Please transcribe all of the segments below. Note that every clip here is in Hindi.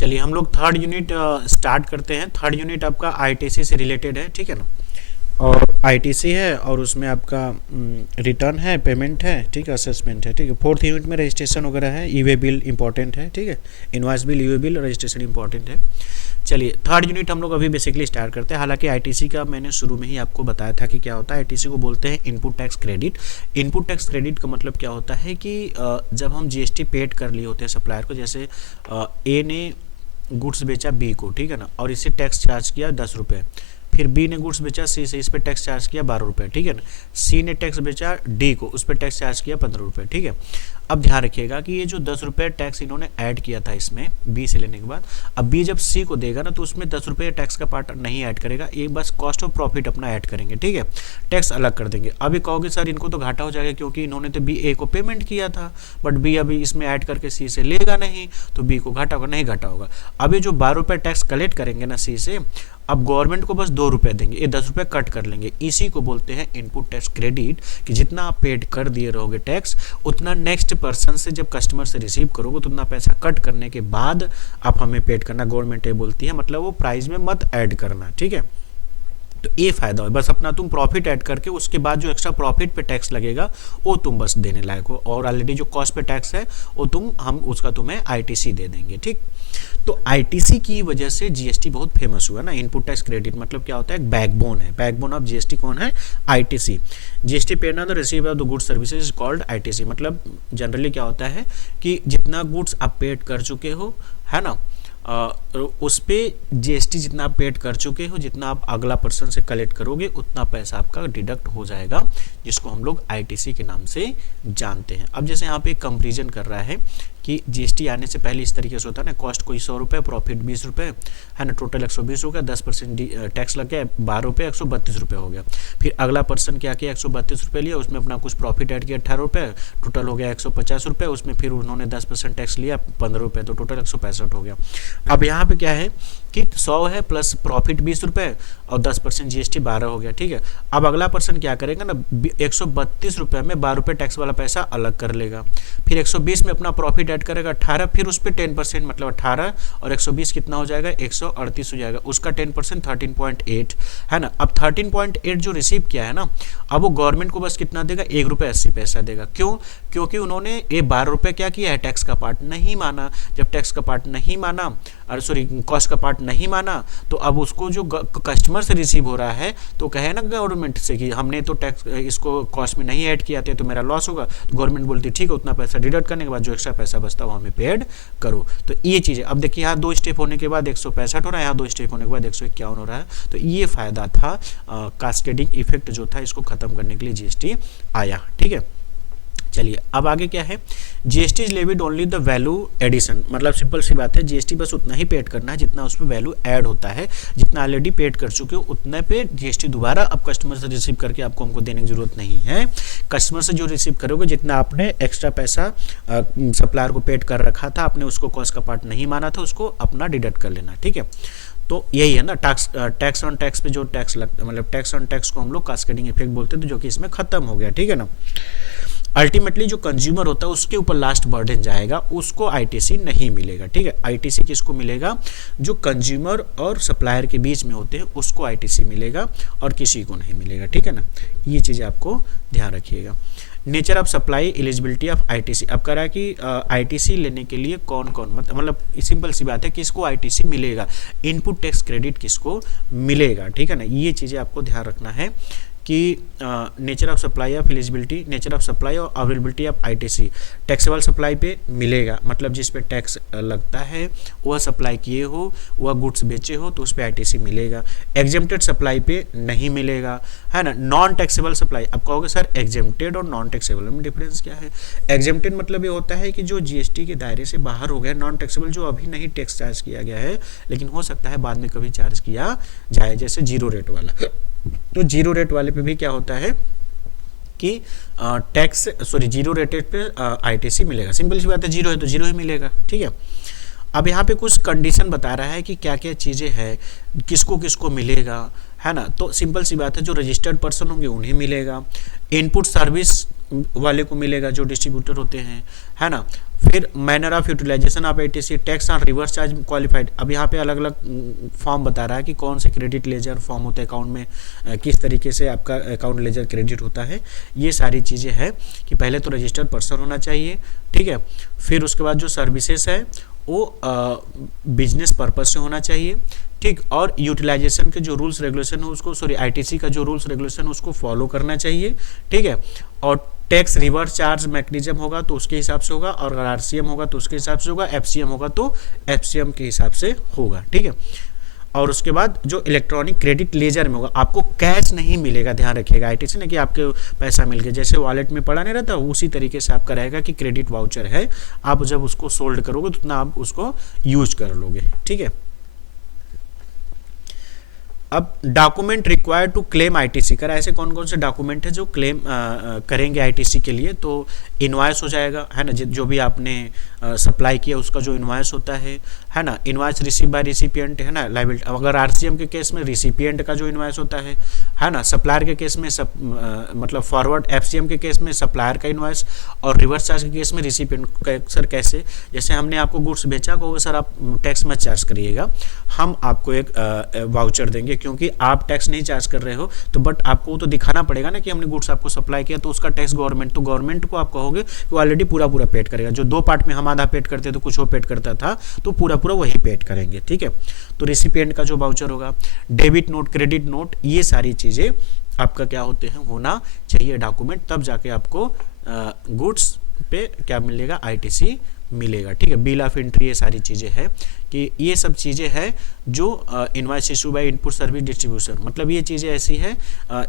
चलिए हम लोग थर्ड यूनिट स्टार्ट करते हैं। थर्ड यूनिट आपका आईटीसी से रिलेटेड है, ठीक है ना। और आईटीसी है और उसमें आपका रिटर्न है, पेमेंट है, ठीक है, असेसमेंट है, ठीक है। फोर्थ यूनिट में रजिस्ट्रेशन वगैरह है, ईवे बिल इंपॉर्टेंट है, ठीक है। Invoice bill, e-way bill, registration important है। चलिए थर्ड यूनिट हम लोग अभी बेसिकली स्टार्ट करते हैं। हालांकि आईटीसी का मैंने शुरू में ही आपको बताया था कि क्या होता है। आईटीसी को बोलते हैं input tax credit. Input tax credit का मतलब क्या होता है कि जब हम जीएसटी पेड कर लिए होते हैं सप्लायर को, जैसे ए ने गुड्स बेचा बी को, ठीक है ना, और इसे टैक्स चार्ज किया 10 रुपये। फिर बी ने गुड्स बेचा सी से, इस पर टैक्स चार्ज किया 12 रुपये, ठीक है ना। सी ने टैक्स बेचा डी को, उस पर टैक्स चार्ज किया 15 रुपये, ठीक है। अब ध्यान रखिएगा कि ये जो 10 रुपये टैक्स इन्होंने ऐड किया था इसमें बी से लेने के बाद, अब बी जब सी को देगा ना तो उसमें 10 रुपये टैक्स का पार्ट नहीं ऐड करेगा, ये बस कॉस्ट ऑफ प्रॉफिट अपना ऐड करेंगे, ठीक है। टैक्स अलग कर देंगे। अभी कहोगे सर इनको तो घाटा हो जाएगा क्योंकि इन्होंने तो बी ए को पेमेंट किया था, बट बी अभी इसमें ऐड करके सी से लेगा नहीं, तो बी को घाटा होगा। नहीं घाटा होगा। अभी जो 12 रुपये टैक्स कलेक्ट करेंगे ना सी से, अब गवर्नमेंट को बस 2 रुपये देंगे, ये 10 रुपये कट कर लेंगे। इसी को बोलते हैं इनपुट टैक्स क्रेडिट, कि जितना आप पेड कर दिए रहोगे टैक्स, उतना नेक्स्ट पर्सन से जब कस्टमर से रिसीव करोगे तो उतना पैसा कट करने के बाद आप हमें पेड करना, गवर्नमेंट ये बोलती है, मतलब वो प्राइस में मत ऐड करना, ठीक है। तो ये फायदा हो, बस अपना तुम प्रॉफिट ऐड करके उसके बाद जो एक्स्ट्रा प्रॉफिट पे टैक्स लगेगा वो तुम बस देने लायक हो, और ऑलरेडी जो कॉस्ट पे टैक्स है वो हम उसका तुम्हें आईटीसी दे देंगे, ठीक। तो आईटीसी की वजह से जीएसटी बहुत फेमस हुआ ना। इनपुट टैक्स क्रेडिट मतलब क्या होता है, एक बैकबोन है। बैकबोन ऑफ जीएसटी कौन है, ITC. GST paid on the receive of the goods services is called ITC. मतलब जनरली क्या होता है कि जितना गुड्स आप पेड कर चुके हो, है ना, उस पर जीएसटी जितना आप पेड कर चुके हो, जितना आप अगला पर्सन से कलेक्ट करोगे उतना पैसा आपका डिडक्ट हो जाएगा, जिसको हम लोग आईटीसी के नाम से जानते हैं। अब जैसे यहाँ पे कंपैरिजन कर रहा है कि जीएसटी आने से पहले इस तरीके से होता है ना, कॉस्ट कोई 100 रुपये, प्रॉफिट 20 रुपये, है ना, टोटल 120 हो गया, 10% टैक्स लग गया, 12 रुपये, 132 रुपये हो गया। फिर अगला पर्सन क्या किया, 132 रुपये लिया, उसमें अपना कुछ प्रॉफिट ऐड किया 18 रुपये, टोटल हो गया 150 रुपये, उसमें फिर उन्होंने 10% टैक्स लिया 15 रुपये, तो टोटल 165 हो गया। अब यहाँ पे क्या है कि 100 है प्लस प्रॉफिट 20 रुपये और 10% जीएसटी 12 हो गया, ठीक है। अब अगला पर्सन क्या करेगा ना, 132 रुपये में 12 रुपये टैक्स वाला पैसा अलग कर लेगा, फिर 120 में अपना प्रॉफिट ऐड करेगा 18, फिर उस पर 10%, मतलब 18 और 120 कितना हो जाएगा, 138 हो जाएगा, उसका 10% 13.8, है ना। अब 13.8 जो रिसीव किया है ना, अब वो गवर्नमेंट को बस कितना देगा, 1 रुपये 80 पैसा देगा। क्यों? क्योंकि उन्होंने ये 12 रुपये क्या किया है, टैक्स का पार्ट नहीं माना। जब टैक्स का पार्ट नहीं माना, अरे सॉरी, कॉस्ट का पार्ट नहीं माना, तो अब उसको जो कस्टमर से रिसीव हो रहा है तो कहे ना गवर्नमेंट से कि हमने तो टैक्स इसको कॉस्ट में नहीं ऐड किया था, तो मेरा लॉस होगा। तो गवर्नमेंट बोलती ठीक है, उतना पैसा डिडक्ट करने के बाद जो एक्स्ट्रा पैसा बचता है वो हमें पेड करो। तो ये चीज़ है। अब देखिए यहाँ 2 स्टेप होने के बाद 165 हो रहा है, यहाँ 2 स्टेप होने के बाद 151 हो रहा है। तो ये फायदा था, कास्केडिंग इफेक्ट जो था इसको खत्म करने के लिए जीएसटी आया, ठीक है। चलिए अब आगे क्या है, GST is levied only the value addition. मतलब सिंपल सी बात है, जीएसटी बस उतना ही पेड करना है जितना उस पर वैल्यू ऐड होता है। जितना ऑलरेडी पेड कर चुके हो उतने पे जीएसटी दोबारा अब कस्टमर से रिसीव करके आपको हमको देने की जरूरत नहीं है। कस्टमर से जो रिसीव करोगे, जितना आपने एक्स्ट्रा पैसा सप्लायर को पेड कर रखा था, आपने उसको कॉस्ट का पार्ट नहीं माना था, उसको अपना डिडक्ट कर लेना, ठीक है। तो यही है ना, टैक्स ऑन टैक्स पे जो टैक्स लगता है, मतलब टैक्स ऑन टैक्स को हम लोग कास्केडिंग इफेक्ट बोलते हैं, तो जो कि इसमें खत्म हो गया, ठीक है ना। अल्टीमेटली जो कंज्यूमर होता है उसके ऊपर लास्ट बर्डन जाएगा, उसको आईटीसी नहीं मिलेगा, ठीक है। आईटीसी किसको मिलेगा, जो कंज्यूमर और सप्लायर के बीच में होते हैं उसको आईटीसी मिलेगा, और किसी को नहीं मिलेगा, ठीक है ना। ये चीज़ें आपको ध्यान रखिएगा। Nature of supply, eligibility of ITC. अब कह रहा है कि आईटीसी लेने के लिए कौन कौन, मतलब सिंपल सी बात है, किसको आईटीसी मिलेगा, इनपुट टैक्स क्रेडिट किसको मिलेगा, ठीक है ना। ये चीज़ें आपको ध्यान रखना है कि nature of supply of eligibility, nature of supply और availability of ITC. Taxable supply पे मिलेगा, मतलब जिस पे टैक्स लगता है वह सप्लाई किए हो, वह गुड्स बेचे हो, तो उस पे आईटीसी मिलेगा। एग्जेम्प्टेड सप्लाई पे नहीं मिलेगा, है ना। नॉन टैक्सेबल सप्लाई, अब कहोगे सर एग्जेम्प्टेड और नॉन टैक्सेबल में डिफरेंस क्या है। एग्जेम्प्टेड मतलब ये होता है कि जो जीएसटी के दायरे से बाहर हो गया। नॉन टैक्सेबल जो अभी नहीं टैक्स चार्ज किया गया है, लेकिन हो सकता है बाद में कभी चार्ज किया जाए, जैसे जीरो रेट वाला। तो जीरो रेट वाले पे भी क्या होता है कि टैक्स जीरो रेटेड पे आईटीसी मिलेगा। सिंपल सी बात है, जीरो है तो जीरो ही मिलेगा, ठीक है। अब यहाँ पे कुछ कंडीशन बता रहा है कि क्या क्या चीज़ें हैं, किसको किसको मिलेगा, है ना। तो सिंपल सी बात है, जो रजिस्टर्ड पर्सन होंगे उन्हें मिलेगा। इनपुट सर्विस वाले को मिलेगा, जो डिस्ट्रीब्यूटर होते हैं, है ना। फिर manner of utilisation of ITC, tax on reverse charge qualified. अब यहाँ पे अलग अलग फॉर्म बता रहा है कि कौन से क्रेडिट लेजर फॉर्म होते हैं अकाउंट में, किस तरीके से आपका अकाउंट लेजर क्रेडिट होता है, ये सारी चीज़ें हैं कि पहले तो रजिस्टर्ड पर्सन होना चाहिए, ठीक है। फिर उसके बाद जो सर्विसेज है वो बिजनेस पर्पज से होना चाहिए, ठीक। और यूटिलाइजेशन के जो रूल्स रेगुलेशन है उसको, सॉरी आईटीसी का जो रूल्स रेगुलेशन है उसको फॉलो करना चाहिए, ठीक है। और टैक्स रिवर्स चार्ज मैकेनिज्म होगा तो उसके हिसाब से होगा, और अगर आरसीएम होगा तो उसके हिसाब से होगा, एफसीएम होगा तो एफसीएम के हिसाब से होगा, ठीक है। और उसके बाद जो इलेक्ट्रॉनिक क्रेडिट लेजर में होगा, आपको कैश नहीं मिलेगा, ध्यान रखिएगा आईटीसी ने कि आपके पैसा मिल गया, जैसे वॉलेट में पड़ा नहीं रहता उसी तरीके से आपका रहेगा कि क्रेडिट वाउचर है, आप जब उसको सोल्ड करोगे तो उतना आप उसको यूज कर लोगे, ठीक है। अब document required to claim ITC करा, ऐसे कौन कौन से डॉक्यूमेंट है जो क्लेम करेंगे आईटीसी के लिए, तो इनवॉइस हो जाएगा, है ना, जो भी आपने सप्लाई किया उसका जो इनवॉइस होता है ना, इनवॉइस रिसीव बाय रिसिपिएंट, है ना, लाइबिलिटी। अगर आरसीएम के केस में रिसिपिएंट का जो इनवॉइस होता है ना, सप्लायर के केस में मतलब फॉरवर्ड, एफसीएम के केस में सप्लायर का इनवॉइस, और रिवर्स चार्ज के केस में रिसिपिएंट। सर कैसे, जैसे हमने आपको गुड्स बेचा, कहोगे सर आप टैक्स मत चार्ज करिएगा, हम आपको एक वाउचर देंगे, क्योंकि आप टैक्स नहीं चार्ज कर रहे हो, तो बट आपको तो दिखाना पड़ेगा ना कि हमने गुड्स आपको सप्लाई किया, तो उसका टैक्स गवर्नमेंट, तो गवर्नमेंट को आप कहोगे कि ऑलरेडी पूरा पेड करेगा, जो दो पार्ट में हम आधा पेड करते तो कुछ वो पेड करता था, तो पूरा वही पेड करेंगे, ठीक है। तो रिसिपिएंट का जो वाउचर होगा, डेबिट नोट, क्रेडिट नोट, ये सारी चीजें आपका क्या होते हैं, होना चाहिए डॉक्यूमेंट, तब जाके आपको गुड्स पे क्या मिलेगा, आईटीसी मिलेगा, ठीक है। बिल ऑफ एंट्री, ये सारी चीजें हैं कि ये सब चीज़ें हैं जो invoice issue by input service distribution, मतलब ये चीज़ें ऐसी है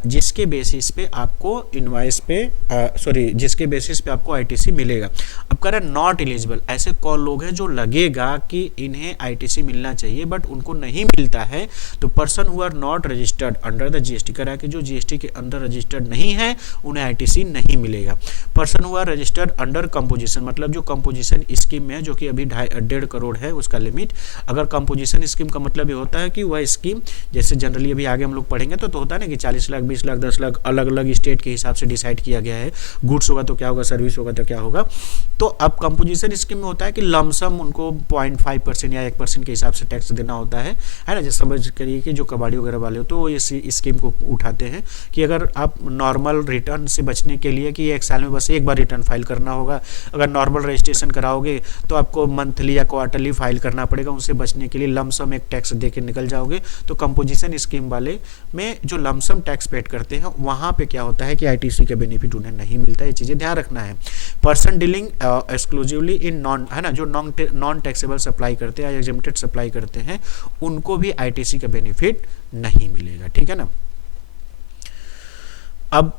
जिसके बेसिस पे आपको इनवॉइस पे जिसके बेसिस पे आपको आईटीसी मिलेगा। अब कह रहा है नॉट एलिजिबल, ऐसे कौन लोग हैं जो लगेगा कि इन्हें आईटीसी मिलना चाहिए बट उनको नहीं मिलता है, तो person who are not registered under the GST, कह रहा है कि जो जीएसटी के अंदर रजिस्टर्ड नहीं है उन्हें आईटीसी नहीं मिलेगा। Person who are registered under composition, मतलब जो कंपोजिशन स्कीम में है, जो कि अभी 1.5 करोड़ है उसका लिमिट। अगर कंपोजिशन स्कीम का मतलब ये होता है कि वह स्कीम, जैसे जनरली अभी आगे हम लोग पढ़ेंगे तो होता है ना कि 40 लाख, 20 लाख, 10 लाख अलग अलग स्टेट के हिसाब से डिसाइड किया गया है, गुड्स होगा तो क्या होगा, सर्विस होगा तो क्या होगा। तो अब कंपोजिशन स्कीम में होता है कि लमसम उनको 0.5% या 1% के हिसाब से टैक्स देना होता है ना। जैसे समझ करिए कि जो कबाड़ी वगैरह वाले हो तो वो इस स्कीम को उठाते हैं कि अगर आप नॉर्मल रिटर्न से बचने के लिए कि 1 साल में बस एक बार रिटर्न फाइल करना होगा, अगर नॉर्मल रजिस्ट्रेशन कराओगे तो आपको मंथली या क्वार्टरली फाइल करना पड़ेगा, उनसे बचने के लिए लमसम एक टैक्स दे के निकल जाओगे। तो कंपोजिशन स्कीम वाले में जो लमसम टैक्स पेड करते हैं वहाँ पे क्या होता है कि आईटीसी का बेनिफिट उन्हें नहीं मिलता है, ये चीज़ें ध्यान रखना है। Person dealing exclusively in non, है ना, जो नॉन टैक्सेबल सप्लाई करते हैं या एग्जेम्प्टेड सप्लाई करते हैं उनको भी आईटीसी का बेनिफिट नहीं मिलेगा, ठीक है ना। अब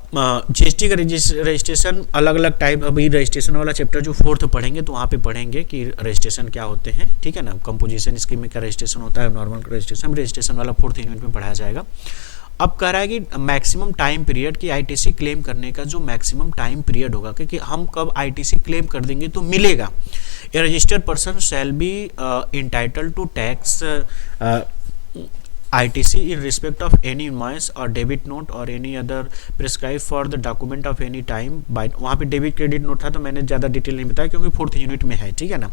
जीएसटी का रजिस्ट्रेशन अलग अलग टाइप, अभी रजिस्ट्रेशन वाला चैप्टर जो 4th पढ़ेंगे तो वहाँ पे पढ़ेंगे कि रजिस्ट्रेशन क्या होते हैं, ठीक है ना। कंपोजिशन स्कीम में क्या रजिस्ट्रेशन होता है, नॉर्मल रजिस्ट्रेशन वाला 4th यूनिट में पढ़ाया जाएगा। अब कह रहा है कि मैक्सिमम टाइम पीरियड की आईटीसी क्लेम करने का जो मैक्सिमम टाइम पीरियड होगा, क्योंकि हम कब आईटीसी क्लेम कर देंगे तो मिलेगा। A registered person shall be entitle to tax ITC in respect of any invoice or debit note or any other prescribed for the document of any time by, वहाँ पे डेबिट क्रेडिट नोट था तो मैंने ज़्यादा डिटेल नहीं बताया क्योंकि 4th यूनिट में है, ठीक है ना।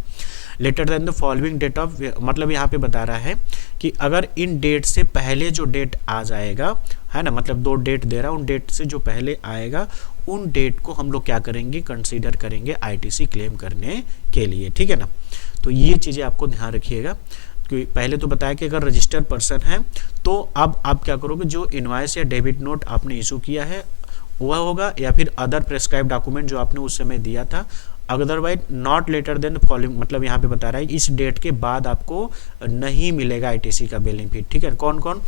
Later than the following date of, मतलब यहाँ पे बता रहा है कि अगर इन डेट से पहले जो डेट आ जाएगा, है ना, मतलब 2 डेट दे रहा है, उन डेट से जो पहले आएगा उन डेट को हम लोग क्या करेंगे, कंसीडर करेंगे आईटीसी क्लेम करने के लिए, ठीक है ना। तो ये चीज़ें आपको ध्यान रखिएगा। पहले तो बताया कि अगर रजिस्टर्ड पर्सन है तो अब आप क्या करोगे, जो इनवॉइस या डेबिट नोट आपने इशू किया है वह होगा, या फिर अदर प्रेस्क्राइब डॉक्यूमेंट जो आपने उस समय दिया था, otherwise not later than following, मतलब यहाँ पे बता रहा है इस डेट के बाद आपको नहीं मिलेगा आईटीसी का बेनिफिट, ठीक है। कौन कौन,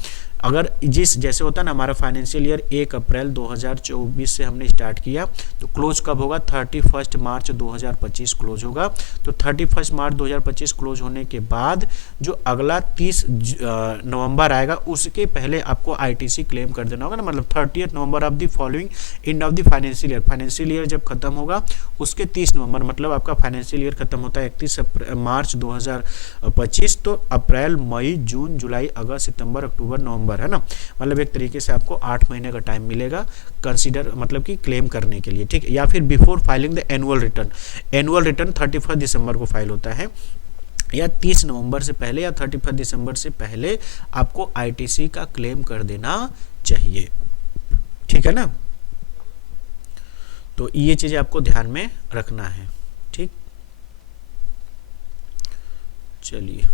अगर जैसे होता है ना हमारा फाइनेंशियल ईयर 1 अप्रैल 2024 से हमने स्टार्ट किया तो क्लोज कब होगा, 31 मार्च 2025 क्लोज होगा। तो 31 मार्च 2025 क्लोज होने के बाद जो अगला 30 नवंबर आएगा उसके पहले आपको आईटीसी क्लेम कर देना होगा ना, मतलब 30 November of the following end of the financial year. Financial year जब खत्म होगा उसके 30 नवंबर, मतलब आपका फाइनेंशियल ईयर खत्म होता है 31 मार्च 2025, तो अप्रैल, मई, जून, जुलाई, अगस्त, सितंबर, अक्टूबर, नवंबर है ना, मतलब एक तरीके से आपको 8 महीने का टाइम मिलेगा कंसीडर मतलब कि क्लेम करने के लिए, ठीक है। या फिर before filing the annual return, annual return 31 दिसंबर को फाइल होता है, या 30 नवंबर से पहले या 31 दिसंबर से पहले आपको आईटीसी का क्लेम कर देना चाहिए, ठीक है ना। तो ये चीज़ें आपको ध्यान में रखना है, ठीक। चलिए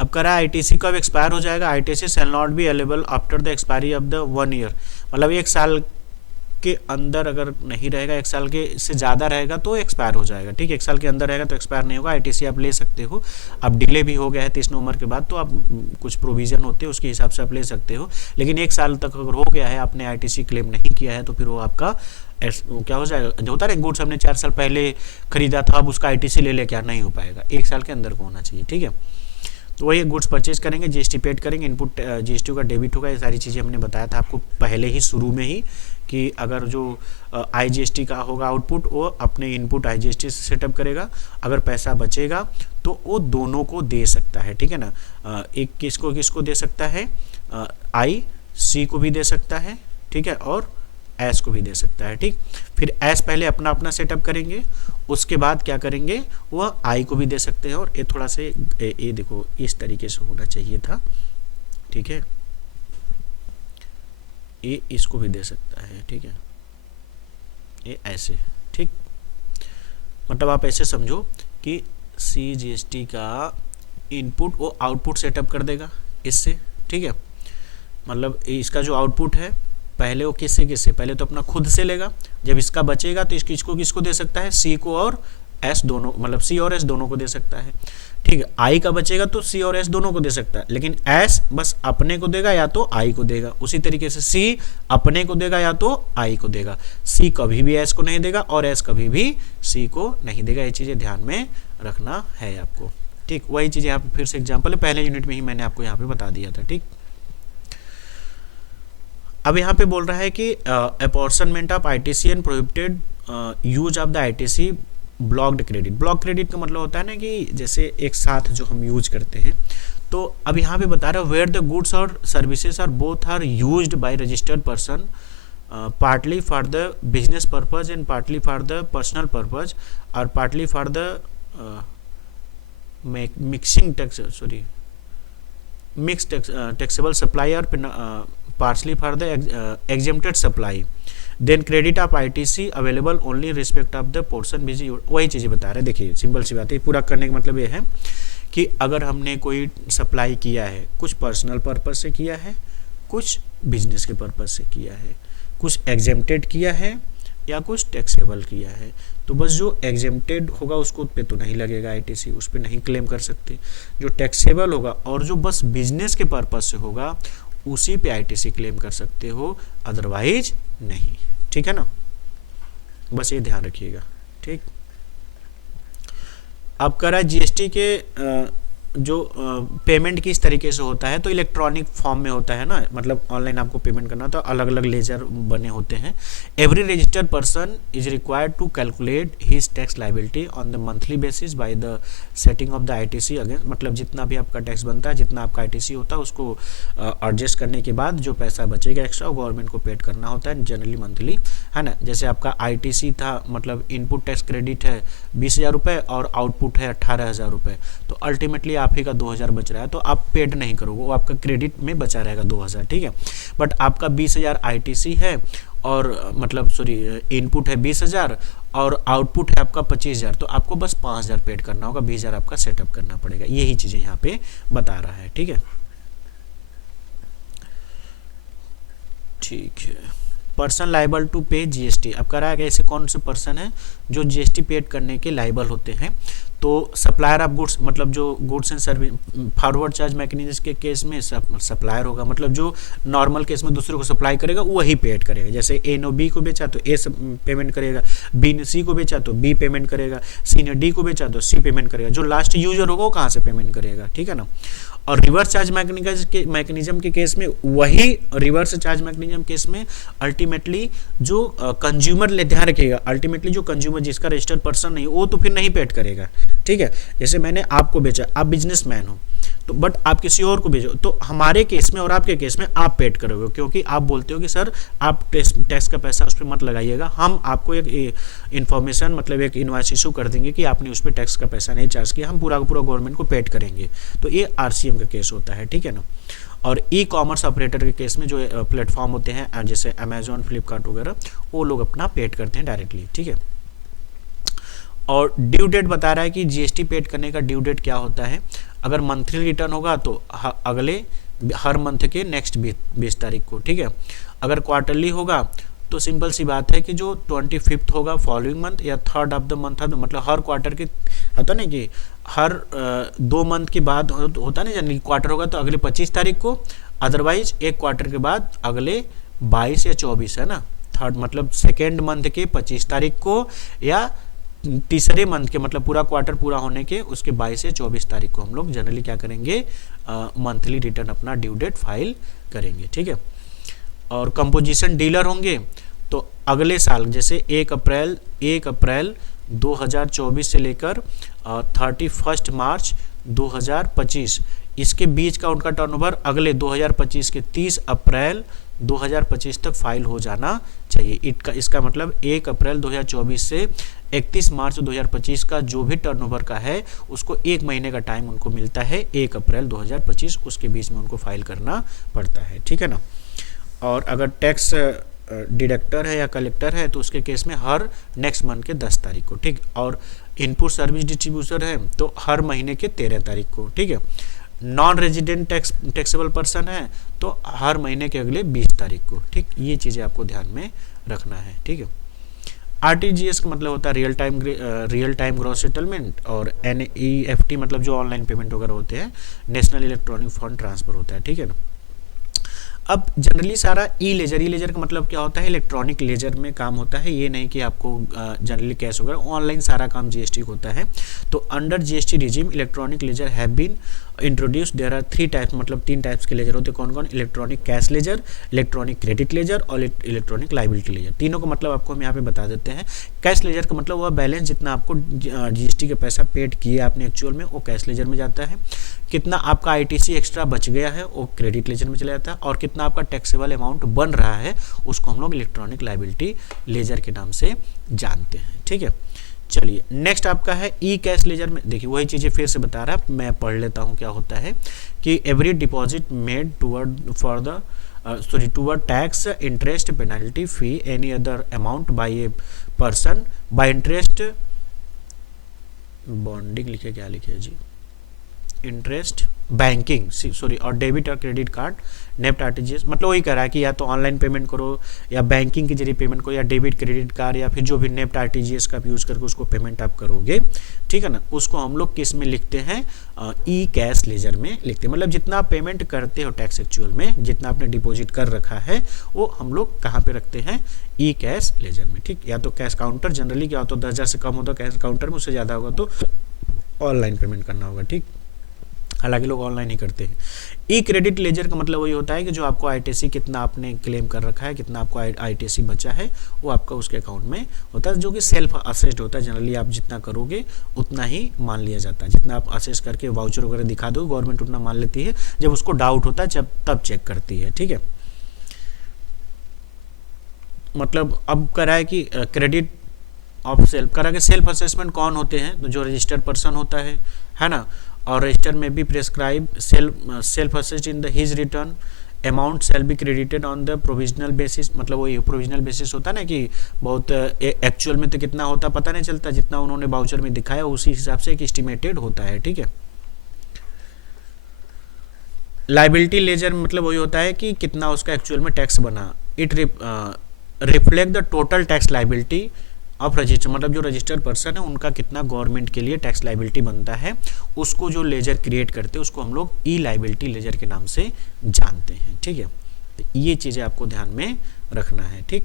अब करा आईटीसी कब एक्सपायर हो जाएगा, ITC shall not be available after the expiry of the 1 year, मतलब 1 साल के अंदर अगर नहीं रहेगा, 1 साल के से ज़्यादा रहेगा तो एक्सपायर हो जाएगा, ठीक है। 1 साल के अंदर रहेगा तो एक्सपायर नहीं होगा, आईटीसी आप ले सकते हो। अब डिले भी हो गया है 30 नवंबर के बाद, तो आप कुछ प्रोविज़न होते हैं उसके हिसाब से आप ले सकते हो, लेकिन 1 साल तक अगर हो गया है आपने आईटीसी क्लेम नहीं किया है तो फिर वो आपका वो क्या हो जाएगा, जो होता है ना गुड्स हमने 4 साल पहले खरीदा था अब उसका आईटीसी ले क्या नहीं हो पाएगा, 1 साल के अंदर को होना चाहिए, ठीक है। तो वही गुड्स परचेज करेंगे, जीएसटी पेड करेंगे, इनपुट जीएसटी का डेबिट होगा, ये सारी चीज़ें हमने बताया था आपको पहले ही शुरू में ही कि अगर जो आईजीएसटी का होगा आउटपुट वो अपने इनपुट आईजीएसटी से सेटअप करेगा, अगर पैसा बचेगा तो वो दोनों को दे सकता है, ठीक है ना। एक किसको किसको दे सकता है, आई सी को भी दे सकता है, ठीक है, और एस को भी दे सकता है, ठीक। फिर एस पहले अपना अपना सेटअप करेंगे, उसके बाद क्या करेंगे वह आई को भी दे सकते हैं, और ये थोड़ा से ये देखो इस तरीके से होना चाहिए था, ठीक है, ये इसको भी दे सकता है, ठीक है, ये ऐसे, ठीक। मतलब आप ऐसे समझो कि सी जीएसटी का इनपुट वो आउटपुट सेटअप कर देगा इससे, ठीक है। मतलब इसका जो आउटपुट है पहले वो किससे किससे, पहले तो अपना खुद से लेगा, जब इसका बचेगा तो इसको किसको दे सकता है, सी को और एस दोनों, मतलब सी और एस दोनों को दे सकता है, ठीक है। आई का बचेगा तो सी और एस दोनों को दे सकता है, लेकिन एस बस अपने को देगा या तो आई को देगा, उसी तरीके से सी अपने को देगा या तो आई को देगा, सी कभी भी एस को नहीं देगा और एस कभी भी सी को नहीं देगा, ये चीज़ें ध्यान में रखना है आपको, ठीक। वही चीज़ें यहाँ पे फिर से एग्जाम्पल है, पहले यूनिट में ही मैंने आपको यहाँ पे बता दिया था, ठीक। अब यहाँ पे बोल रहा है कि apportionment of ITC and prohibited use of the ITC blocked credit. Block credit का मतलब होता है ना कि जैसे एक साथ जो हम यूज करते हैं, तो अब यहाँ पे बता रहा है वेयर द गुड्स और services are both are used by registered person partly for the business purpose and partly for the personal purpose और partly for the mixing tax sorry mix taxable supply और partially for the exempted supply, then credit of ITC available only in respect of the portion busy। वही चीज़ें बता रहे हैं, देखिए सिंपल सी बात है, पूरा करने का मतलब ये है कि अगर हमने कोई सप्लाई किया है, कुछ पर्सनल पर्पज से किया है, कुछ बिजनेस के पर्पज से किया है, कुछ एग्जेम्प्टेड किया है या कुछ टैक्सेबल किया है, तो बस जो एग्जेम्प्टेड होगा उसको पे तो नहीं लगेगा आईटीसी, उस पर नहीं क्लेम कर सकते। जो टैक्सेबल होगा और जो बस बिजनेस के पर्पज से होगा उसी पे आईटीसी क्लेम कर सकते हो, अदरवाइज नहीं, ठीक है ना, बस ये ध्यान रखिएगा, ठीक। अब करा जीएसटी के जो पेमेंट किस तरीके से होता है, तो इलेक्ट्रॉनिक फॉर्म में होता है ना, मतलब ऑनलाइन आपको पेमेंट करना, तो अलग अलग लेजर बने होते हैं। Every registered person is required to calculate his tax liability on the monthly basis by the setting of the ITC against, मतलब जितना भी आपका टैक्स बनता है, जितना आपका आईटीसी होता है उसको एडजस्ट करने के बाद जो पैसा बचेगा एक्स्ट्रा गवर्नमेंट को पेड करना होता है, जनरली मंथली, है ना। जैसे आपका आईटीसी था, मतलब इनपुट टैक्स क्रेडिट है 20,000 रुपये और आउटपुट है 18,000 रुपये, तो अल्टीमेटली आप ही का 2,000 बच रहा है, तो आप पेड नहीं करोगे, वो आपका क्रेडिट में बचा रहेगा 2,000, ठीक है। बट आपका 20,000 आईटीसी है और मतलब सॉरी इनपुट है 20,000 और आउटपुट है आपका 25,000, तो आपको बस 5,000 पेड करना होगा, 20,000 आपका सेटअप करना पड़ेगा, यही चीज़ें यहाँ पे बता रहा है, ठीक है। ठीक है। पर्सन लाइबल टू पे जीएसटी, अब कह रहा है कि ऐसे कौन से पर्सन है जो जीएसटी पेड करने के लाइबल होते हैं, तो सप्लायर ऑफ गुड्स, मतलब जो goods and service forward charge mechanism के केस में सप्लायर होगा, मतलब जो नॉर्मल केस में दूसरे को सप्लाई करेगा वही पेड करेगा, जैसे ए ने बी को बेचा तो ए पेमेंट करेगा, बी ने सी को बेचा तो बी पेमेंट करेगा, सी ने डी को बेचा तो सी पेमेंट करेगा, जो लास्ट यूजर होगा वो कहाँ से पेमेंट करेगा, ठीक है ना। और रिवर्स चार्ज मैकेनिज्म के केस में, वही रिवर्स चार्ज मैकेनिज्म केस में अल्टीमेटली जो कंज्यूमर ले, ध्यान रखिएगा, अल्टीमेटली जो कंज्यूमर जिसका रजिस्टर्ड पर्सन नहीं वो तो फिर नहीं पेड करेगा, ठीक है। जैसे मैंने आपको बेचा, आप बिजनेसमैन हो तो बट आप किसी और को भेजो, तो हमारे केस में और आपके केस में आप पेड करोगे, क्योंकि आप बोलते हो कि सर आप टैक्स का पैसा उस पर मत लगाइएगा, हम आपको एक इन्फॉर्मेशन मतलब एक इनवॉइस इशू कर देंगे कि आपने उस पर टैक्स का पैसा नहीं चार्ज किया, हम पूरा का पूरा गवर्नमेंट को पेड करेंगे। तो ये आरसीएम का केस होता है, ठीक है ना। और ई कॉमर्स ऑपरेटर के केस में जो प्लेटफॉर्म होते हैं जैसे अमेजोन, फ्लिपकार्ट वगैरह, वो लोग अपना पेड करते हैं डायरेक्टली, ठीक है। और ड्यू डेट बता रहा है कि जीएसटी पेड करने का ड्यू डेट क्या होता है। अगर मंथली रिटर्न होगा तो अगले हर मंथ के नेक्स्ट 20 तारीख को, ठीक है। अगर क्वार्टरली होगा तो सिंपल सी बात है कि जो 25 होगा फॉलोइंग मंथ या थर्ड ऑफ द मंथ, मतलब हर क्वार्टर के होता ना कि हर 2 मंथ के बाद होता ना, यानी क्वार्टर होगा तो अगले 25 तारीख को, अदरवाइज एक क्वार्टर के बाद अगले 22 या 24, है ना। थर्ड मतलब सेकेंड मंथ के 25 तारीख को या तीसरे मंथ के मतलब पूरा क्वार्टर पूरा होने के उसके 22 से 24 तारीख को हम लोग जनरली क्या करेंगे, मंथली रिटर्न अपना ड्यू डेट फाइल करेंगे, ठीक है। और कंपोजिशन डीलर होंगे तो अगले साल जैसे 1 अप्रैल 2024 से लेकर 31 मार्च 2025, इसके बीच का उनका टर्नओवर अगले 2025 के 30 अप्रैल 2025 तक फाइल हो जाना चाहिए। इसका मतलब 1 अप्रैल 2024 से 31 मार्च 2025 का जो भी टर्नओवर का है उसको 1 महीने का टाइम उनको मिलता है, 1 अप्रैल 2025 उसके बीच में उनको फाइल करना पड़ता है, ठीक है ना। और अगर टैक्स डिडक्टर है या कलेक्टर है तो उसके केस में हर नेक्स्ट मंथ के 10 तारीख को, ठीक। और इनपुट सर्विस डिस्ट्रीब्यूटर है तो हर महीने के 13 तारीख को, ठीक है। नॉन रेजिडेंट टैक्सेबल पर्सन है तो हर महीने के अगले 20 तारीख को, ठीक। ये चीज़ें आपको ध्यान में रखना है, ठीक है। आरटीजीएस का मतलब होता है रियल टाइम ग्रॉस सेटलमेंट, और एनईएफटी मतलब जो ऑनलाइन पेमेंट वगैरह होते हैं, नेशनल इलेक्ट्रॉनिक फंड ट्रांसफर होता है, ठीक है ना। अब जनरली सारा ई लेजर का मतलब क्या होता है, इलेक्ट्रॉनिक लेजर में काम होता है, ये नहीं कि आपको जनरली कैश वगैरह, ऑनलाइन सारा काम जीएसटी होता है। तो under GST regime electronic ledger have been introduce. There are 3 types, मतलब 3 टाइप्स के लेजर होते हैं। कौन कौन? Electronic cash ledger, electronic credit ledger और इलेक्ट्रॉनिक लाइबिलिटी लेजर। तीनों का मतलब आपको हम यहाँ पे बता देते हैं। कैश लेजर का मतलब वह बैलेंस जितना आपको जीएसटी का पैसा पेड किया आपने एक्चुअल में, वो कैश लेजर में जाता है। कितना आपका आईटीसी एक्स्ट्रा बच गया है वो क्रेडिट लेजर में चला जाता है, और कितना आपका टैक्सेबल अमाउंट बन रहा है उसको हम लोग इलेक्ट्रॉनिक लाइबिलिटी लेजर के नाम से जानते हैं, ठीक है। चलिए नेक्स्ट आपका है ई कैश लेजर में। देखिए वही चीज़ें फिर से बता रहा है, मैं पढ़ लेता हूँ क्या होता है कि every deposit made toward tax, interest, penalty, fee, any other amount by a person by interest, bonding लिखे क्या लिखे जी, इंटरेस्ट, बैंकिंग सॉरी, और डेबिट और क्रेडिट कार्ड, नेफ्ट, आरटीजीएस, मतलब वही कह रहा है कि या तो ऑनलाइन पेमेंट करो या बैंकिंग के जरिए पेमेंट करो या डेबिट क्रेडिट कार्ड या फिर जो भी नेफ्ट आरटीजीएस का यूज़ करके उसको पेमेंट आप करोगे, ठीक है ना। उसको हम लोग किस में लिखते हैं? ई कैश लेजर में लिखते हैं। मतलब जितना आप पेमेंट करते हो टैक्स एक्चुअल में, जितना आपने डिपॉजिट कर रखा है वो हम लोग कहाँ पे रखते हैं? ई कैश लेजर में, ठीक। या तो कैश काउंटर, जनरली क्या होता है 10,000 से कम होता है कैश काउंटर में, उससे ज़्यादा होगा तो ऑनलाइन पेमेंट करना होगा, ठीक। हालांकि लोग ऑनलाइन ही करते हैं। ई क्रेडिट लेजर का मतलब वही होता है कि जो आपको आईटीसी कितना आपने क्लेम कर रखा है, कितना आपको आईटीसी बचा है, वो आपका उसके अकाउंट में होता है, जो कि सेल्फ असेस्ड होता है। जनरली आप जितना करोगे उतना ही मान लिया जाता है। जितना आप असेस करके वाउचर वगैरह दिखा दो गवर्नमेंट उतना मान लेती है, जब उसको डाउट होता है जब तब चेक करती है, ठीक है। मतलब अब करा है कि क्रेडिट ऑफ सेल्फ करा कि सेल्फ असेसमेंट कौन होते हैं? तो जो रजिस्टर्ड पर्सन होता है ना। और रजिस्टर में भी prescribe self assessed in the his return, amount shall be credited on the provisional basis. मतलब वही प्रोविजनल बेसिस होता है ना कि बहुत एक्चुअल में तो कितना होता पता नहीं चलता, जितना उन्होंने वाउचर में दिखाया उसी हिसाब से एक एस्टिमेटेड होता है, ठीक है। लाइबिलिटी लेजर मतलब वही होता है कि कितना उसका एक्चुअल में टैक्स बना। It reflect the total tax liability of register, मतलब जो रजिस्टर्ड पर्सन है उनका कितना गवर्नमेंट के लिए टैक्स लाइबिलिटी बनता है, उसको जो लेजर क्रिएट करते हैं उसको हम लोग ई लाइबिलिटी लेजर के नाम से जानते हैं, ठीक है। तो ये चीज़ें आपको ध्यान में रखना है, ठीक।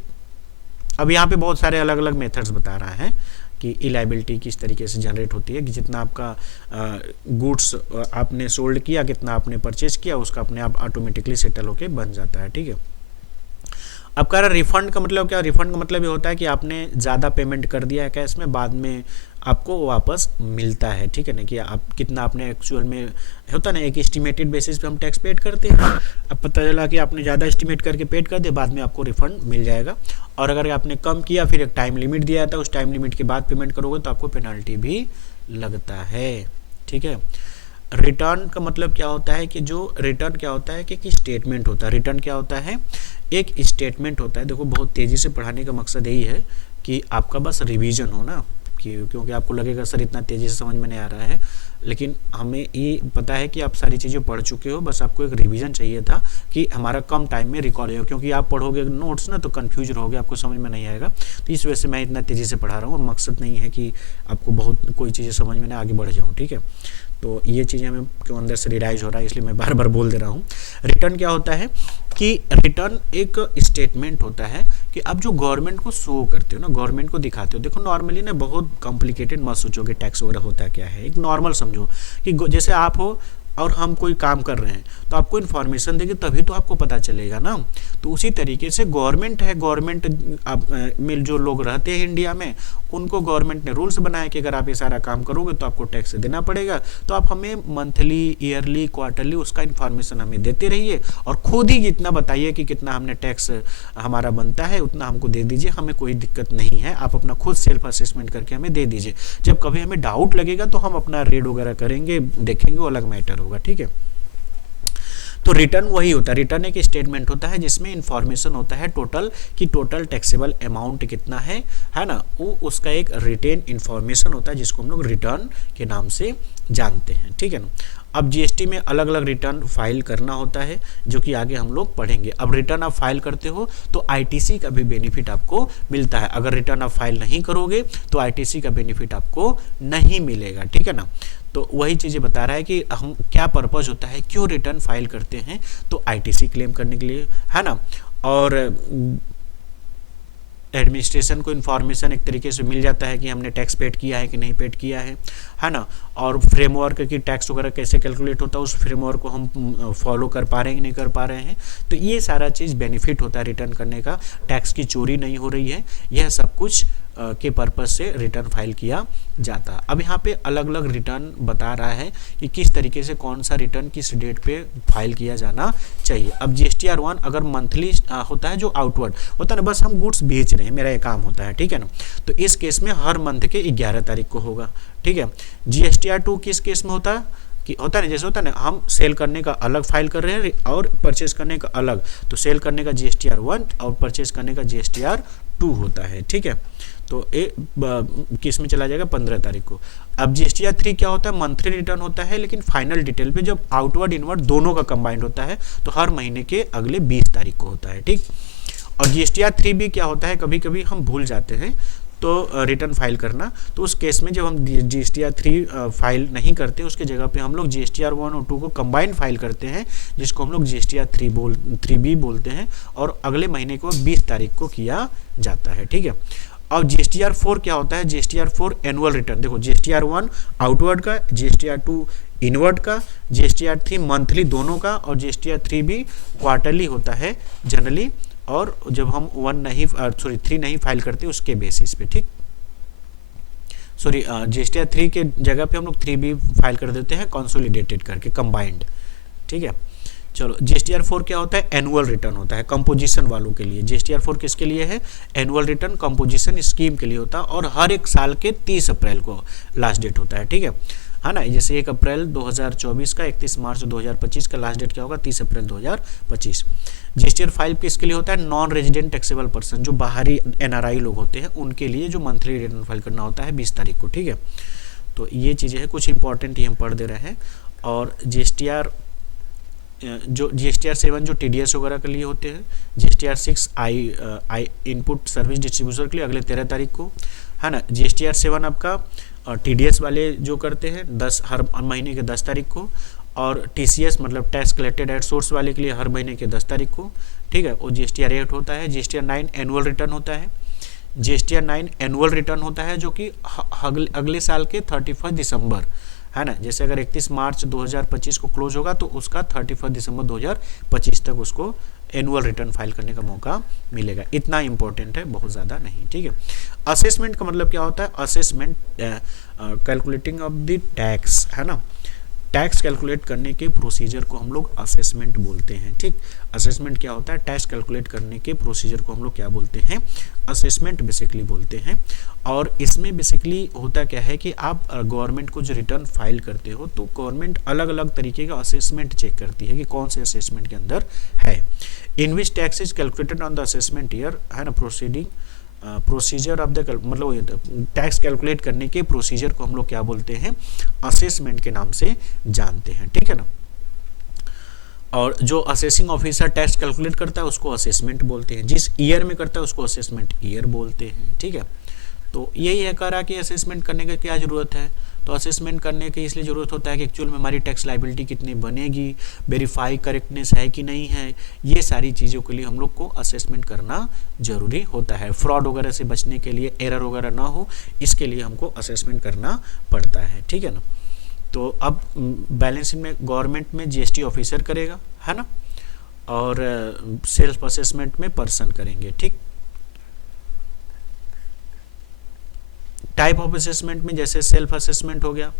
अब यहाँ पे बहुत सारे अलग अलग मेथड्स बता रहा है, कि ई लायबिलिटी किस तरीके से जनरेट होती है, कि जितना आपका गुड्स आपने सोल्ड किया, कितना आपने परचेज किया, उसका अपने आप ऑटोमेटिकली सेटल होके बन जाता है। ठीक है। अब कह रहा रिफंड का मतलब क्या, रिफंड का मतलब ये होता है कि आपने ज़्यादा पेमेंट कर दिया है कैश में, बाद में आपको वापस मिलता है। ठीक है ना, कि आप कितना आपने एक्चुअल में, होता है ना एक एस्टिमेटेड बेसिस पे हम टैक्स पेड करते हैं, अब पता चला कि आपने ज़्यादा एस्टिमेट करके पेड कर दिया, बाद में आपको रिफंड मिल जाएगा। और अगर आपने कम किया, फिर एक टाइम लिमिट दिया था, उस टाइम लिमिट के बाद पेमेंट करोगे तो आपको पेनल्टी भी लगता है। ठीक है। रिटर्न का मतलब क्या होता है, कि जो रिटर्न क्या होता है कि स्टेटमेंट होता है। रिटर्न क्या होता है, एक स्टेटमेंट होता है। देखो बहुत तेज़ी से पढ़ाने का मकसद यही है कि आपका बस रिवीजन हो ना, क्योंकि आपको लगेगा सर इतना तेज़ी से समझ में नहीं आ रहा है, लेकिन हमें ये पता है कि आप सारी चीज़ें पढ़ चुके हो, बस आपको एक रिवीजन चाहिए था कि हमारा कम टाइम में रिकॉर्ड हो, क्योंकि आप पढ़ोगे नोट्स ना तो कन्फ्यूज रहोगे, आपको समझ में नहीं आएगा। तो इस वजह से मैं इतना तेज़ी से पढ़ा रहा हूँ। मकसद नहीं है कि आपको बहुत कोई चीज़ें समझ में ना आगे बढ़ जाऊँ। ठीक है। तो ये चीज़ें हमें क्यों अंदर से रियलाइज हो रहा है, इसलिए मैं बार बार बोल दे रहा हूँ। रिटर्न क्या होता है, कि रिटर्न एक स्टेटमेंट होता है कि आप जो गवर्नमेंट को शो करते हो ना, गवर्नमेंट को दिखाते हो। देखो नॉर्मली ना बहुत कॉम्प्लिकेटेड मत सोचो कि टैक्स वगैरह होता क्या है, एक नॉर्मल समझो कि जैसे आप हो और हम कोई काम कर रहे हैं, तो आपको इन्फॉर्मेशन देंगे तभी तो आपको पता चलेगा ना। तो उसी तरीके से गवर्नमेंट है, गवर्नमेंट में जो लोग रहते हैं इंडिया में, उनको गवर्नमेंट ने रूल्स बनाए कि अगर आप ये सारा काम करोगे तो आपको टैक्स देना पड़ेगा। तो आप हमें मंथली, ईयरली, क्वार्टरली उसका इन्फॉर्मेशन हमें देते रहिए, और खुद ही जितना बताइए कि कितना हमने टैक्स हमारा बनता है उतना हमको दे दीजिए, हमें कोई दिक्कत नहीं है। आप अपना खुद सेल्फ असेसमेंट करके हमें दे दीजिए। जब कभी हमें डाउट लगेगा तो हम अपना रेड वगैरह करेंगे, देखेंगे, वो अलग मैटर होगा। ठीक है। तो रिटर्न वही होता है, रिटर्न एक स्टेटमेंट होता है जिसमें इंफॉर्मेशन होता है टोटल, कि टोटल टैक्सेबल अमाउंट कितना है ना, वो उसका एक रिटेन इंफॉर्मेशन होता है जिसको हम लोग रिटर्न के नाम से जानते हैं। ठीक है ना। अब जीएसटी में अलग अलग रिटर्न फाइल करना होता है, जो कि आगे हम लोग पढ़ेंगे। अब रिटर्न आप फाइल करते हो तो आईटीसी का भी बेनिफिट आपको मिलता है। अगर रिटर्न आप फाइल नहीं करोगे तो आईटीसी का बेनिफिट आपको नहीं मिलेगा। ठीक है ना। तो वही चीज़ें बता रहा है कि हम क्या पर्पज़ होता है, क्यों रिटर्न फाइल करते हैं, तो आईटीसी क्लेम करने के लिए, है ना। और एडमिनिस्ट्रेशन को इन्फॉर्मेशन एक तरीके से मिल जाता है कि हमने टैक्स पेड किया है कि नहीं पेड किया है ना। और फ्रेमवर्क की टैक्स वगैरह कैसे कैलकुलेट होता है, उस फ्रेमवर्क को हम फॉलो कर पा रहे हैं कि नहीं कर पा रहे हैं। तो ये सारा चीज़ बेनिफिट होता है रिटर्न करने का। टैक्स की चोरी नहीं हो रही है, यह सब कुछ के पर्पज़ से रिटर्न फाइल किया जाता है। अब यहाँ पे अलग अलग रिटर्न बता रहा है कि किस तरीके से कौन सा रिटर्न किस डेट पे फाइल किया जाना चाहिए। अब GSTR 1 अगर मंथली होता है, जो आउटवर्ड होता है ना, बस हम गुड्स बेच रहे हैं, मेरा ये काम होता है। ठीक है ना। तो इस केस में हर मंथ के 11 तारीख को होगा। ठीक है। GSTR 2 किस केस में होता है, कि होता है ना, जैसे होता है ना, हम सेल करने का अलग फाइल कर रहे हैं और परचेज करने का अलग, तो सेल करने का GSTR 1 और परचेज करने का GSTR 2 होता है। ठीक है। तो किस में चला जाएगा, 15 तारीख को। अब GSTR 3 क्या होता है, मंथली रिटर्न होता है, लेकिन फाइनल डिटेल पे जब आउटवर्ड इनवर्ड दोनों का कंबाइंड होता है तो हर महीने के अगले 20 तारीख को होता है। ठीक। और GSTR 3 भी क्या होता है, कभी कभी हम भूल जाते हैं तो रिटर्न फाइल करना, तो उस केस में जब हम GSTR 3 फाइल नहीं करते, उसके जगह पे हम लोग GSTR 1 और 2 को कंबाइन फाइल करते हैं, जिसको हम लोग GSTR 3B बोलते हैं, और अगले महीने को 20 तारीख को किया जाता है। ठीक है। और GSTR 4 क्या होता है, GSTR 4 एनुअल रिटर्न। देखो GSTR 1 आउटवर्ड का, GSTR 2 इनवर्ड का, GSTR 3 मंथली दोनों का, और GSTR 3 भी क्वार्टरली होता है जनरली, और जब हम 3 नहीं फाइल करते उसके बेसिस पे। ठीक। सॉरी, GSTR 3 के जगह पे हम लोग 3B फाइल कर देते हैं कंसोलिडेटेड करके, कंबाइंड। ठीक है। चलो, GSTR 4 क्या होता है, एनुअल रिटर्न होता है कंपोजिशन वालों के लिए। GSTR 4 किसके लिए है, एनुअल रिटर्न कंपोजिशन स्कीम के लिए होता है, और हर एक साल के 30 अप्रैल को लास्ट डेट होता है। ठीक है ना। जैसे 1 अप्रैल 2024 का, 31 मार्च 2025 का लास्ट डेट क्या होगा, 30 अप्रैल 2025। GSTR 5 किसके लिए होता है, नॉन रेजिडेंट टैक्सेबल पर्सन, जो बाहरी NRI लोग होते हैं उनके लिए, जो मंथली रिटर्न फाइल करना होता है 20 तारीख को। ठीक है। तो ये चीज़ें हैं, कुछ इंपॉर्टेंट ही हम पढ़ दे रहे हैं। और GSTR 7 जो TDS वगैरह के लिए होते हैं, GSTR 6 आई इनपुट सर्विस डिस्ट्रीब्यूटर के लिए अगले 13 तारीख को, है ना। GSTR 7 आपका TDS वाले जो करते हैं हर महीने के 10 तारीख को, और TCS मतलब टैक्स कलेक्टेड एट सोर्स वाले के लिए हर महीने के 10 तारीख को। ठीक है। और GSTR 8 होता है, GSTR 9 एनुअल रिटर्न होता है, GSTR 9 एनुअल रिटर्न होता है जो कि अगले साल के 31 दिसंबर, है ना, जैसे अगर 31 मार्च 2025 को क्लोज होगा तो उसका 31 दिसंबर 2025 तक उसको एनुअल रिटर्न फाइल करने का मौका मिलेगा। इतना इंपॉर्टेंट है, बहुत ज़्यादा नहीं, ठीक है। असेसमेंट का मतलब क्या होता है? Assessment calculating of the tax, है ना, टैक्स कैलकुलेट करने के प्रोसीजर को हम लोग असेसमेंट बोलते हैं, ठीक। असेसमेंट क्या होता है? टैक्स कैलकुलेट करने के प्रोसीजर को हम लोग क्या बोलते हैं? असेसमेंट बेसिकली बोलते हैं। और इसमें बेसिकली होता क्या है कि आप गवर्नमेंट को जो रिटर्न फाइल करते हो तो गवर्नमेंट अलग अलग तरीके का असेसमेंट चेक करती है कि कौन से असेसमेंट के अंदर है। In which tax is calculated on the assessment year, है ना, प्रोसीडिंग प्रोसीजर ऑफ द, मतलब टैक्स कैलकुलेट करने के प्रोसीजर को हम लोग क्या बोलते हैं? असेसमेंट के नाम से जानते हैं, ठीक है ना। और जो असेसिंग ऑफिसर टैक्स कैलकुलेट करता है उसको असेसमेंट बोलते हैं, जिस ईयर में करता है उसको असेसमेंट ईयर बोलते हैं, ठीक है। तो यही है करा कि असेसमेंट करने की क्या ज़रूरत है? तो असेसमेंट करने की इसलिए ज़रूरत होता है कि एक्चुअल में हमारी टैक्स लाइबिलिटी कितनी बनेगी, वेरीफाई करेक्टनेस है कि नहीं है, ये सारी चीज़ों के लिए हम लोग को असेसमेंट करना ज़रूरी होता है। फ्रॉड वगैरह से बचने के लिए, एरर वगैरह ना हो, इसके लिए हमको असेसमेंट करना पड़ता है, ठीक है ना। तो अब बैलेंसिंग में गवर्नमेंट में GST ऑफिसर करेगा, है ना, और सेल्फ असेसमेंट में पर्सन करेंगे, ठीक। टाइप ऑफ असेसमेंट में जैसे सेल्फ असेसमेंट हो गया,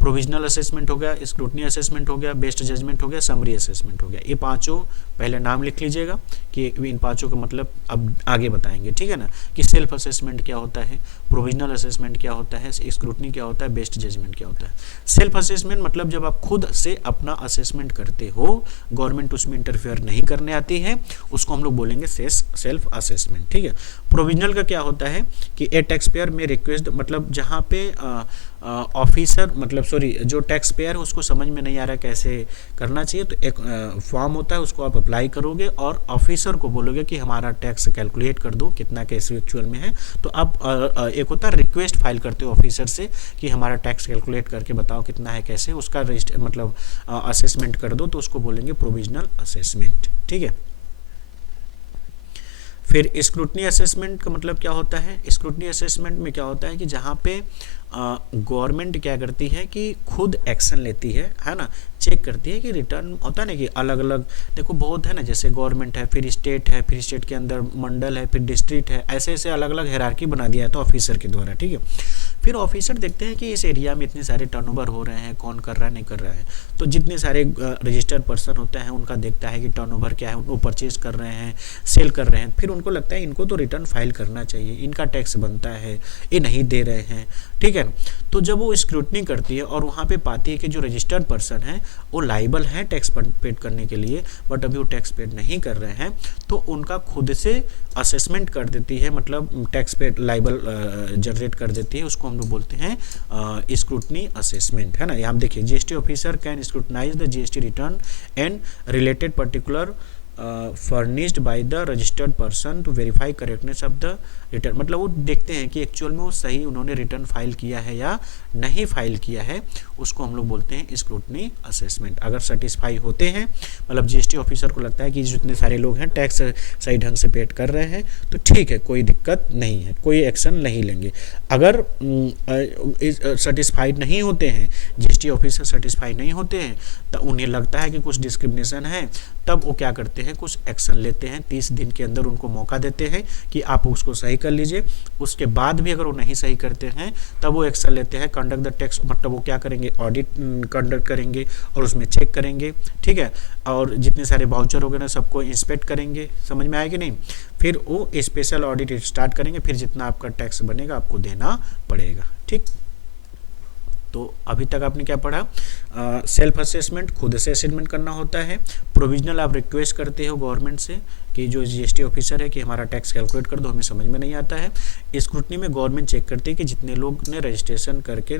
प्रोविजनल असेसमेंट हो गया, स्क्रूटनी असेसमेंट हो गया, बेस्ट जजमेंट हो गया, समरी असेसमेंट हो गया। ये पांचों पहले नाम लिख लीजिएगा कि इन पांचों का मतलब अब आगे बताएंगे, ठीक है ना, कि सेल्फ असेसमेंट क्या होता है, प्रोविजनल असेसमेंट क्या होता है, स्क्रूटनी क्या होता है, बेस्ट जजमेंट क्या होता है। सेल्फ असेसमेंट मतलब जब आप खुद से अपना असेसमेंट करते हो, गवर्नमेंट उसमें इंटरफेयर नहीं करने आती है, उसको हम लोग बोलेंगे सेल्फ असेसमेंट, ठीक है। प्रोविजनल का क्या होता है कि ए टैक्स पेयर में रिक्वेस्ट, मतलब जहाँ पे ऑफिसर, मतलब सॉरी, जो टैक्स पेयर है उसको समझ में नहीं आ रहा कैसे करना चाहिए, तो एक फॉर्म होता है, उसको आप अप्लाई करोगे और ऑफिसर को बोलोगे कि हमारा टैक्स कैलकुलेट कर दो कितना कैसे एक्चुअल में है। तो आप एक होता है रिक्वेस्ट फाइल करते हो ऑफिसर से कि हमारा टैक्स कैलकुलेट करके बताओ कितना है कैसे, उसका मतलब असेसमेंट कर दो, तो उसको बोलेंगे प्रोविजनल असेसमेंट, ठीक है। फिर स्क्रूटनी असेसमेंट का मतलब क्या होता है? स्क्रूटनी असेसमेंट में क्या होता है कि जहाँ पे गवर्नमेंट क्या करती है कि खुद एक्शन लेती है ना, चेक करती है कि रिटर्न होता है ना कि अलग अलग, देखो बहुत है ना, जैसे गवर्नमेंट है, फिर स्टेट है, फिर स्टेट के अंदर मंडल है, फिर डिस्ट्रिक्ट है, ऐसे ऐसे अलग अलग हायरार्की बना दिया है तो ऑफिसर के द्वारा, ठीक है। फिर ऑफिसर देखते हैं कि इस एरिया में इतने सारे टर्नओवर हो रहे हैं, कौन कर रहा है नहीं कर रहा है, तो जितने सारे रजिस्टर्ड पर्सन होते हैं उनका देखता है कि टर्नओवर क्या है, वो परचेज कर रहे हैं, सेल कर रहे हैं, फिर उनको लगता है इनको तो रिटर्न फाइल करना चाहिए, इनका टैक्स बनता है, ये नहीं दे रहे हैं, ठीक है। तो जब वो स्क्रूटनी करती है और वहाँ पे पाती है कि जो रजिस्टर्ड पर्सन है वो लाइबल है टैक्स पेड करने के लिए, बट अभी वो टैक्स पेड नहीं कर रहे हैं, तो उनका खुद से असेसमेंट कर देती है, मतलब टैक्स पेड लाइबल जनरेट कर देती है, उसको हम लोग बोलते हैं स्क्रूटनी असेसमेंट, है ना। यहाँ देखिए, GST officer can scrutinise the GST return and related particular furnished by the registered person to verify correctness of the return, मतलब वो देखते हैं कि एक्चुअल में वो सही उन्होंने रिटर्न फाइल किया है या नहीं फाइल किया है, उसको हम लोग बोलते हैं स्क्रूटनी असेसमेंट। अगर सेटिस्फाई होते हैं, मतलब GST ऑफिसर को लगता है कि जितने सारे लोग हैं टैक्स सही ढंग से पेड कर रहे हैं, तो ठीक है, कोई दिक्कत नहीं है, कोई एक्शन नहीं लेंगे। अगर सेटिस्फाइड नहीं होते हैं, GST ऑफिसर सेटिस्फाई नहीं होते हैं, तो उन्हें लगता है कि कुछ डिस्क्रिमिनेशन है, तब वो क्या करते हैं, कुछ एक्शन लेते हैं, 30 दिन के अंदर उनको मौका देते हैं कि आप उसको सही कर लीजिए। उसके बाद भी अगर वो नहीं सही करते हैं तब वो एक्शन लेते हैं, कंडक्ट द टैक्स, मतलब वो क्या करेंगे, ऑडिट कंडक्ट करेंगे और उसमें चेक करेंगे, ठीक है, और जितने सारे वाउचर हो गए ना सबको इंस्पेक्ट करेंगे, समझ में आएगी नहीं, फिर वो स्पेशल ऑडिट स्टार्ट करेंगे, फिर जितना आपका टैक्स बनेगा आपको देना पड़ेगा, ठीक। तो अभी तक आपने क्या पढ़ा? सेल्फ असेसमेंट, खुद से असेसमेंट करना होता है। प्रोविजनल आप रिक्वेस्ट करते हो गवर्नमेंट से कि जो GST ऑफिसर है कि हमारा टैक्स कैलकुलेट कर दो, हमें समझ में नहीं आता है। स्क्रूटनी में गवर्नमेंट चेक करती है कि जितने लोग ने रजिस्ट्रेशन करके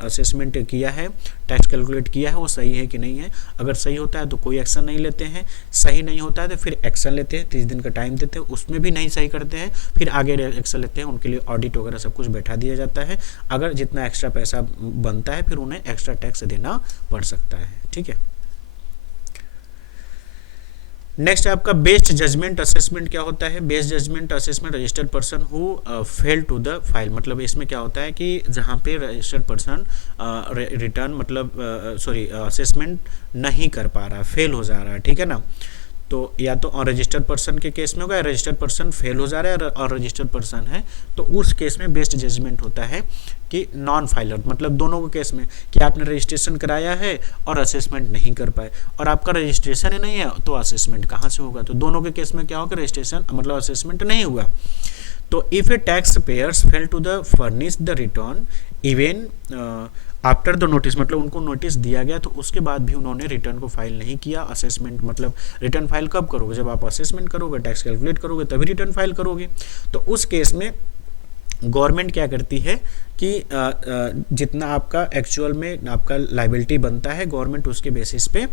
असेसमेंट किया है, टैक्स कैलकुलेट किया है, वो सही है कि नहीं है। अगर सही होता है तो कोई एक्शन नहीं लेते हैं, सही नहीं होता है तो फिर एक्शन लेते हैं, 30 दिन का टाइम देते हैं, उसमें भी नहीं सही करते हैं, फिर आगे एक्शन लेते हैं, उनके लिए ऑडिट वगैरह सब कुछ बैठा दिया जाता है। अगर जितना एक्स्ट्रा पैसा बनता है फिर उन्हें एक्स्ट्रा टैक्स देना पड़ सकता है, ठीक है। नेक्स्ट है आपका बेस्ड जजमेंट असेसमेंट। क्या होता है based judgement assessment? Registered person who fail to the file, मतलब इसमें क्या होता है कि जहाँ पे रजिस्टर्ड पर्सन रिटर्न मतलब सॉरी असेसमेंट नहीं कर पा रहा, फेल हो जा रहा है, ठीक है ना। तो या तो अनरजिस्टर्ड पर्सन के केस में होगा, या रजिस्टर्ड पर्सन फेल हो जा रहा है और रजिस्टर्ड पर्सन है, तो उस केस में बेस्ट जजमेंट होता है कि नॉन फाइलर, मतलब दोनों के केस में कि आपने रजिस्ट्रेशन कराया है और असेसमेंट नहीं कर पाए, और आपका रजिस्ट्रेशन ही नहीं है तो असेसमेंट कहाँ से होगा? तो दोनों के केस में क्या होगा? रजिस्ट्रेशन मतलब असेसमेंट नहीं हुआ। तो if a tax payers fail to the furnish the return even after the notice, मतलब उनको नोटिस दिया गया तो उसके बाद भी उन्होंने रिटर्न को फाइल नहीं किया। असेसमेंट मतलब रिटर्न फाइल कब करोगे? जब आप असेसमेंट करोगे, टैक्स कैलकुलेट करोगे, तभी रिटर्न फाइल करोगे। तो उस केस में गवर्नमेंट क्या करती है कि जितना आपका एक्चुअल में आपका लाइबिलिटी बनता है, गवर्नमेंट उसके बेसिस पे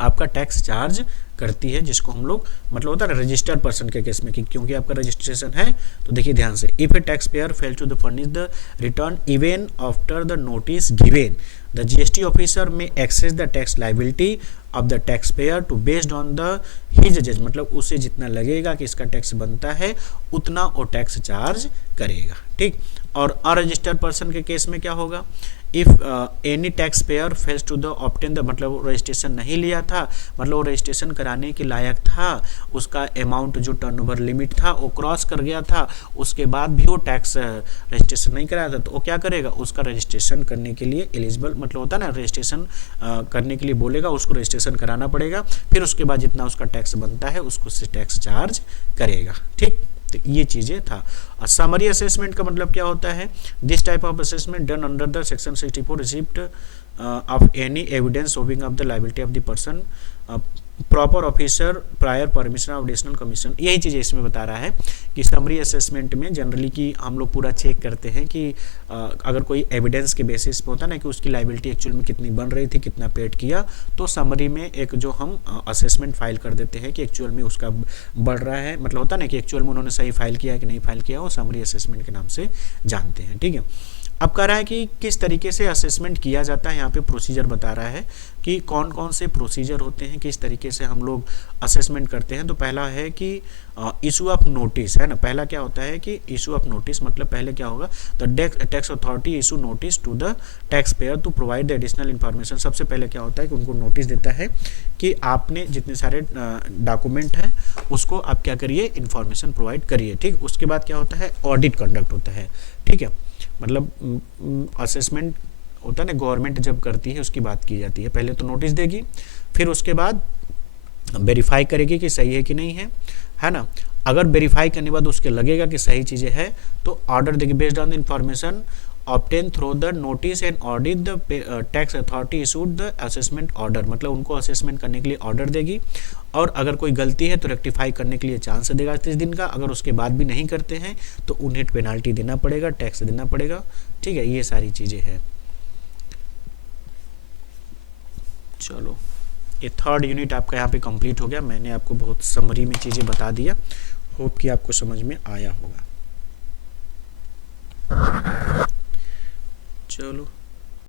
आपका टैक्स चार्ज करती है, जिसको हम लोग मतलब होता है रजिस्टर्ड पर्सन के केस में कि क्योंकि आपका रजिस्ट्रेशन है। तो देखिए ध्यान से, if a tax payer fail to the furnish the return even after the notice given, the GST officer may access the tax liability of the tax payer to based on the his जज, मतलब उसे जितना लगेगा कि इसका टैक्स बनता है उतना वो टैक्स चार्ज करेगा, ठीक। और अनरजिस्टर्ड पर्सन के केस में क्या होगा? If any tax payer fails to the obtain the, मतलब रजिस्ट्रेशन नहीं लिया था, मतलब वो रजिस्ट्रेशन कराने के लायक था, उसका अमाउंट जो टर्नओवर लिमिट था वो क्रॉस कर गया था, उसके बाद भी वो टैक्स रजिस्ट्रेशन नहीं कराया था, तो वो क्या करेगा? उसका रजिस्ट्रेशन करने के लिए एलिजिबल, मतलब होता है ना रजिस्ट्रेशन करने के लिए बोलेगा, उसको रजिस्ट्रेशन कराना पड़ेगा, फिर उसके बाद जितना उसका टैक्स बनता है उसको से टैक्स चार्ज करेगा, ठीक। तो ये चीज़ें था। समरी असेसमेंट का मतलब क्या होता है? This type of assessment done under the section 64 receipt of any evidence showing off the liability of the person proper officer prior permission of additional commission. यही चीज़ इसमें बता रहा है कि समरी असेसमेंट में जनरली कि हम लोग पूरा चेक करते हैं कि अगर कोई एविडेंस के बेसिस पे होता है ना कि उसकी लायबिलिटी एक्चुअल में कितनी बन रही थी, कितना पेड किया, तो समरी में एक जो हम असेसमेंट फाइल कर देते हैं कि एक्चुअल में उसका बढ़ रहा है, मतलब होता है ना कि एक्चुअल में उन्होंने सही फाइल किया है कि नहीं फाइल किया, वो समरी असेसमेंट के नाम से जानते हैं, ठीक है। अब कह रहा है कि किस तरीके से असेसमेंट किया जाता है, यहाँ पे प्रोसीजर बता रहा है कि कौन कौन से प्रोसीजर होते हैं, किस तरीके से हम लोग असेसमेंट करते हैं। तो पहला है कि इशू ऑफ नोटिस, है ना। पहला क्या होता है कि इशू ऑफ नोटिस, मतलब पहले क्या होगा? The tax authority issue notice to the tax payer to provide the additional information. सबसे पहले क्या होता है कि उनको नोटिस देता है कि आपने जितने सारे डॉक्यूमेंट हैं उसको आप क्या करिए, इन्फॉर्मेशन प्रोवाइड करिए, ठीक। उसके बाद क्या होता है? ऑडिट कंडक्ट होता है, ठीक है। मतलब असेसमेंट होता है ना, गवर्नमेंट जब करती है उसकी बात की जाती है। पहले तो नोटिस देगी, फिर उसके बाद वेरीफाई करेगी कि सही है कि नहीं है ना। अगर वेरीफाई करने के बाद उसके लगेगा कि सही चीज़ें है तो ऑर्डर देगी based on the information obtain through the notice and audit the tax authority issued the assessment order, मतलब उनको असेसमेंट करने के लिए ऑर्डर देगी, और अगर कोई गलती है तो रेक्टिफाई करने के लिए चांस देगा 30 दिन का। अगर उसके बाद भी नहीं करते हैं तो उन्हें पेनाल्टी देना पड़ेगा, टैक्स देना पड़ेगा, ठीक है। ये सारी चीज़ें हैं। चलो, ये थर्ड यूनिट आपका यहाँ पे कंप्लीट हो गया। मैंने आपको बहुत समरी में चीज़ें बता दिया, होप कि आपको समझ में आया होगा। चलो।